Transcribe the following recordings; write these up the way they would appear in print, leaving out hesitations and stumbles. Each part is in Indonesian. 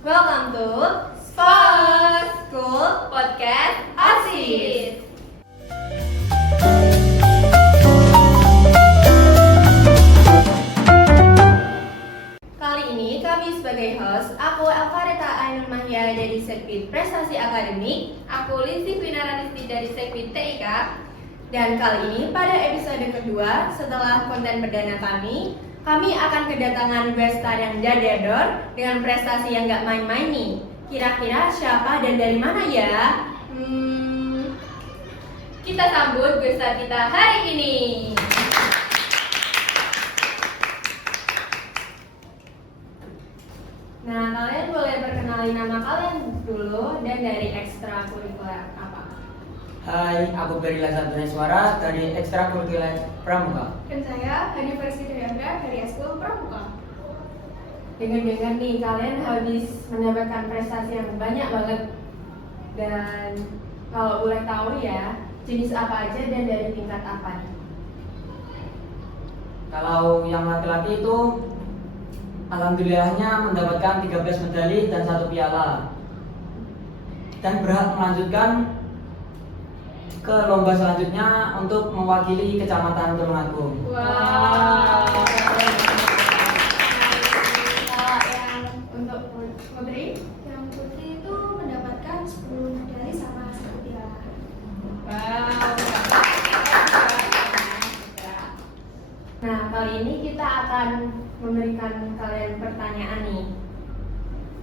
Welcome to Sports School Podcast OSIS. Kali ini kami sebagai host, aku Alfareta Ainul Mahya dari Sirkuit Prestasi Akademik, aku Lindsay Winaranisti dari Sirkuit TIK. Dan kali ini pada episode kedua setelah konten perdana kami akan kedatangan guest star yang dadedor dengan prestasi yang gak main-main nih. Kira-kira siapa dan dari mana ya? Kita sambut guest star kita hari ini. Nah, kalian boleh perkenalin nama kalian dulu dan dari ekstrakurikuler apa? Hai, aku Beri Lazardana Suara dari ekstrakurikuler Pramuka. Dan saya Hadi Farsidayandra dari Eskul Pramuka. Dengar-dengar nih, kalian habis mendapatkan prestasi yang banyak banget. Dan kalau boleh tahu ya, jenis apa aja dan dari tingkat apa nih? Kalau yang laki-laki itu alhamdulillahnya mendapatkan 13 medali dan 1 piala. Dan berhak melanjutkan ke lomba selanjutnya untuk mewakili Kecamatan Tulungagung. Wow. Kalau yang Untuk Putri? yang putri itu mendapatkan 10 medali sama 1 piala. Wow. Nah, kali ini kita akan memberikan kalian pertanyaan nih.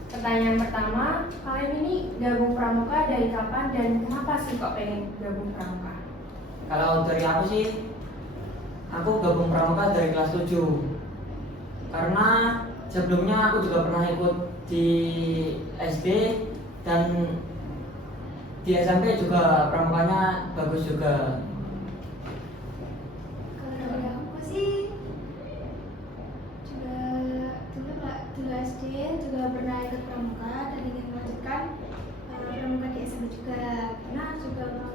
Pertanyaan pertama, kalian ini gabung Pramuka dari kapan dan kenapa sih kok pengen gabung Pramuka? Kalau dari aku sih, aku gabung Pramuka dari kelas 7. Karena sebelumnya aku juga pernah ikut di SD dan di SMP juga Pramukanya bagus juga. Kalau dari aku sih juga dulu SD juga pernah ikut Pramuka dan ingin melanjutkan Pramuka di SMP juga. Karena juga mau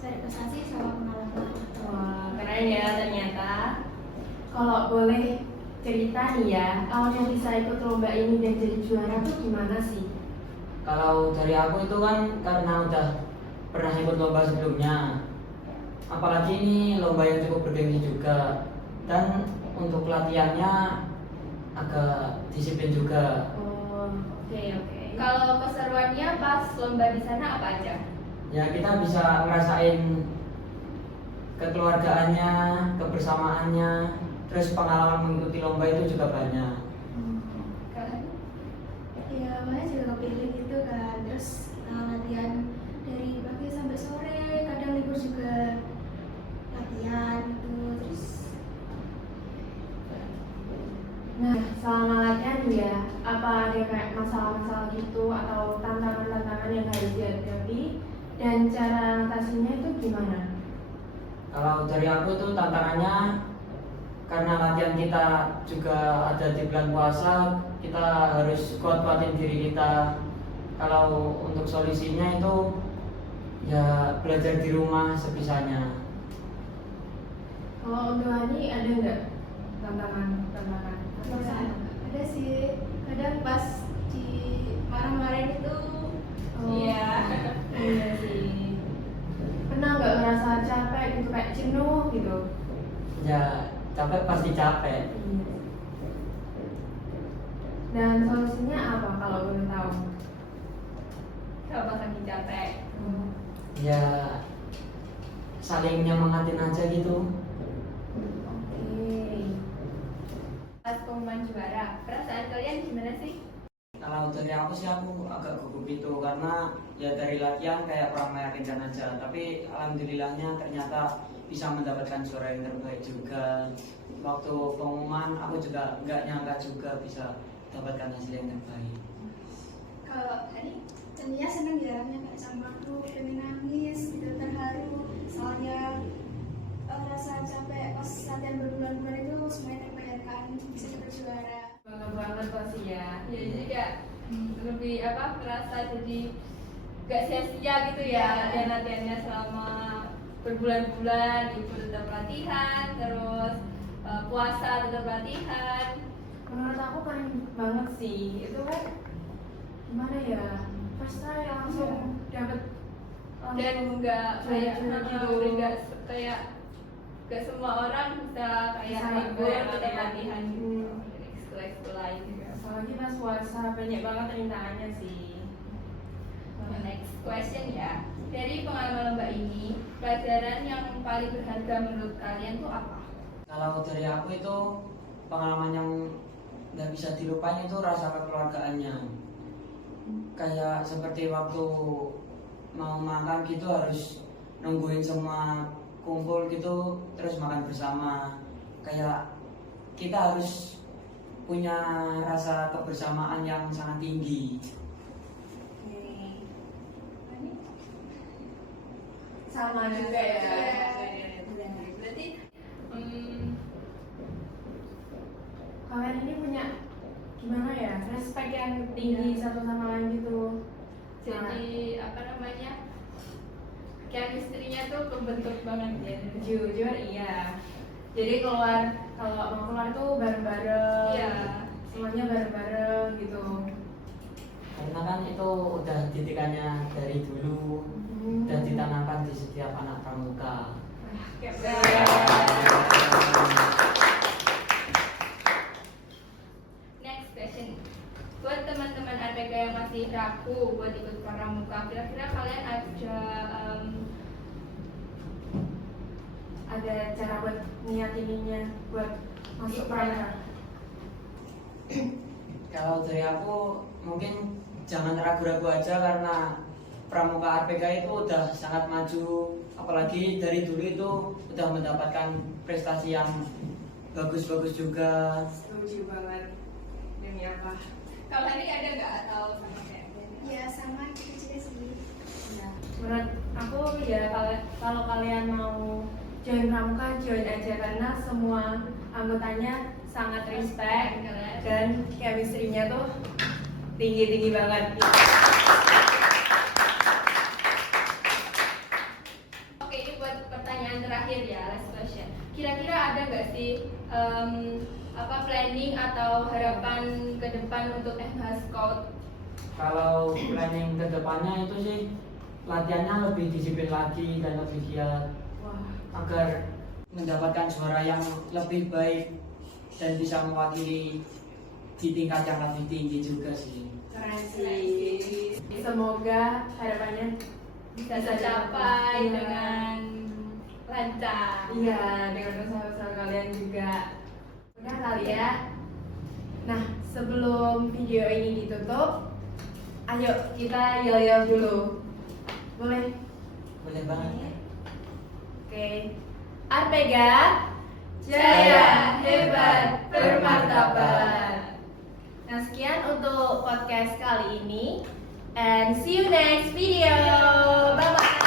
cari prestasi sama pengalaman. Wah, keren ya ternyata. Kalau boleh cerita nih ya, awalnya bisa ikut lomba ini dan jadi juara tuh gimana sih? Kalau dari aku itu kan karena udah pernah ikut lomba sebelumnya. Apalagi ini lomba yang cukup bergengsi juga. Dan untuk latihannya agak disiplin juga. Oh, oke. Kalau keseruannya pas lomba di sana apa aja? Ya kita bisa ngerasain kekeluargaannya, kebersamaannya, terus pengalaman mengikuti lomba itu juga banyak. Kalian? Ya awalnya juga kepilih gitu kan. Terus kita latihan dari pagi sampai sore, kadang libur juga latihan gitu. Terus Nah, selama latihan ya, apa ada kayak masalah-masalah gitu atau tantangan-tantangan yang harus dihadapi dan cara atasinya itu gimana? Kalau dari aku itu tantangannya karena latihan kita juga ada di bulan puasa, kita harus kuat-kuatin diri kita. Kalau untuk solusinya itu ya belajar di rumah sebisanya. Kalau untuk Hani ada nggak tantangan? ada sih kadang pas di Malang itu Iya. Iya sih. Pernah nggak ngerasa capek gitu kayak jenuh gitu? Ya capek pasti capek. Dan solusinya apa kalau boleh tahu? Kalau pas lagi capek. Ya saling nyemangatin aja gitu. Oke. Pas pengumuman juara, perasaan kalian gimana sih? Kalau dari aku sih aku agak gugup itu karena ya dari latihan kayak kurang meyakinkan aja. Tapi alhamdulillahnya ternyata bisa mendapatkan suara yang terbaik juga. Waktu pengumuman aku juga nggak nyangka juga bisa dapatkan hasil yang terbaik. Kalau Hani? tentunya seneng ya nyampe sama aku, pengen nangis gitu, terharu soalnya rasa capek pas latihan berbulan-bulan itu semuanya terbayarkan bisa dapat juara. Bangga banget pasti ya. Ya jadi kayak lebih kerasa jadi gak sia-sia gitu ya latihan-latihannya selama berbulan-bulan, itu tetap latihan, terus puasa tetap latihan. Menurut aku keren banget sih. Itu kan dan nggak kayak Gitu. nggak semua orang bisa kayak Bisa ikut ikut, ada ya. latihan gitu ekskul lain juga. Apalagi pas puasa banyak banget rintangannya sih. Next question ya. Dari pengalaman lomba ini, pelajaran yang paling berharga menurut kalian tuh apa? Kalau dari aku itu pengalaman yang nggak bisa dilupain itu rasa kekeluargaannya. Kayak seperti waktu mau makan gitu harus nungguin semua kumpul gitu terus makan bersama. Kayak kita harus punya rasa kebersamaan yang sangat tinggi. Sama juga ya. Berarti Kalian ini punya gimana ya, respect yang tinggi satu sama lain gitu. jadi apa namanya? Chemistry-nya tuh kebentuk banget ya. Jujur iya. Jadi kalau mau keluar tuh bareng-bareng. Iya. Semuanya bareng-bareng gitu. Karena kan itu udah didikannya dari dulu dan ditanamkan di setiap anak pramuka. Next question. Buat teman-teman RPK yang masih ragu buat ikut pramuka, kira-kira kalian Ada cara buat ngiyakininya buat masuk pramuka. Kalau dari aku mungkin jangan ragu-ragu aja karena pramuka RPK itu udah sangat maju, apalagi dari dulu itu udah mendapatkan prestasi yang bagus-bagus juga. Setuju banget. Demi apa? Kalau ini ada nggak atau sama kayak Ya sama kita juga sih. Ya, menurut aku ya kalau kalian mau join pramuka join aja karena semua anggotanya sangat respect dan chemistry-nya tuh tinggi banget. Oke, ini buat pertanyaan terakhir ya, last question. Kira-kira ada nggak sih planning atau harapan ke depan untuk FH Scout? Kalau planning ke depannya itu sih latihannya lebih disiplin lagi dan lebih giat Wah, agar mendapatkan suara yang lebih baik dan bisa mewakili di tingkat yang lebih tinggi juga sih. keren sih. Semoga harapannya Bisa tercapai Iya. dengan lancar. Iya, dengan usaha-usaha kalian juga. Udah kali ya. Nah, sebelum video ini ditutup, ayo kita yel-yel dulu. Boleh? Boleh banget. Oke. Arpega Jaya Hebat Bermartabat. Nah, sekian untuk podcast kali ini. And see you next video. Bye bye.